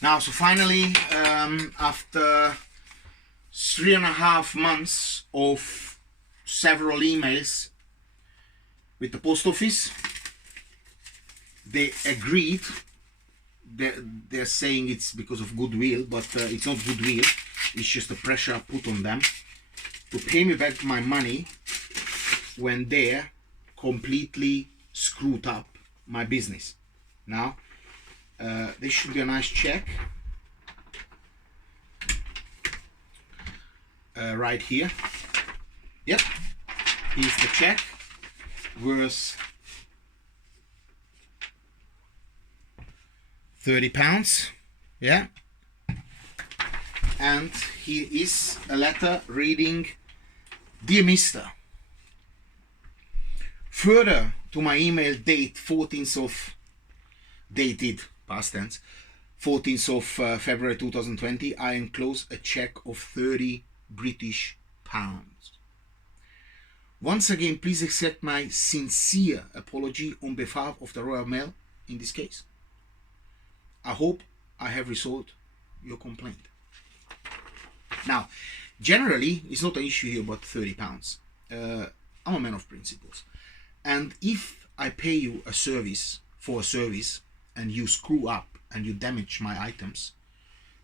Now, so finally, after 3.5 months of several emails with the post office, they agreed. They're saying it's because of goodwill, but it's not goodwill. It's just the pressure I put on them to pay me back my money when they're completely screwed up my business. Now, this should be a nice check right here. Yep, here's the check worth £30. Yeah, and here is a letter reading, "Dear Mister, further to my email date 14th of dated past tense 14th of February 2020, I enclose a check of £30 British. Once again, please accept my sincere apology on behalf of the Royal Mail in this case. I hope I have resolved your complaint." Now, generally, it's not an issue here about £30. I'm a man of principles. And if I pay you a service for a service and you screw up and you damage my items,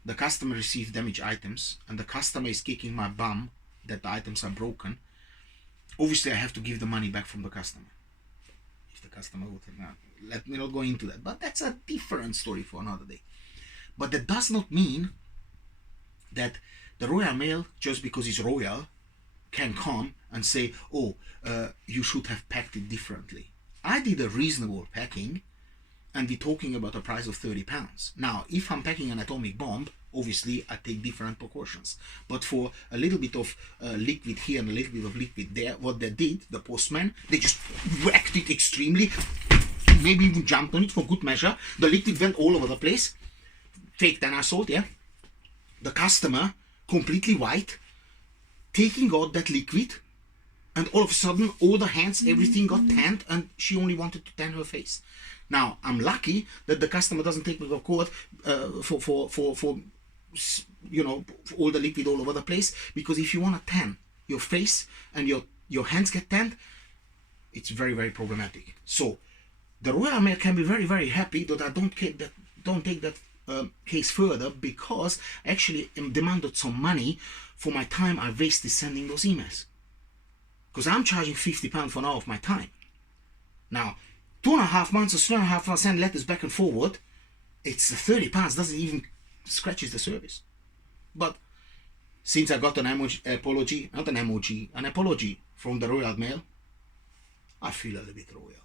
the customer receives damaged items and the customer is kicking my bum that the items are broken, obviously I have to give the money back from the customer. If the customer would have, let me not go into that, but that's a different story for another day. But that does not mean that the Royal Mail, just because it's royal, can come and say, oh, you should have packed it differently. I did a reasonable packing, and we're talking about a price of £30. Now, if I'm packing an atomic bomb, obviously I take different precautions. But for a little bit of liquid here and a little bit of liquid there, what they did, the postman, they just whacked it extremely, maybe even jumped on it for good measure. The liquid went all over the place. Fake tanner salt, yeah. The customer, completely white, taking out that liquid, and all of a sudden, all the hands, everything got tanned, and she only wanted to tan her face. Now, I'm lucky that the customer doesn't take me to court for you know, all the liquid all over the place, because if you want to tan your face and your hands get tanned, it's very, very problematic. So, the Royal Mail can be very, very happy that I don't take that case further, because I actually demanded some money for my time I wasted sending those emails. Because I'm charging £50 for an hour of my time. Now, 2.5 months or 3.5 months send letters back and forward, it's £30, doesn't even scratches the service. But since I got an apology from the Royal Mail, I feel a little bit royal.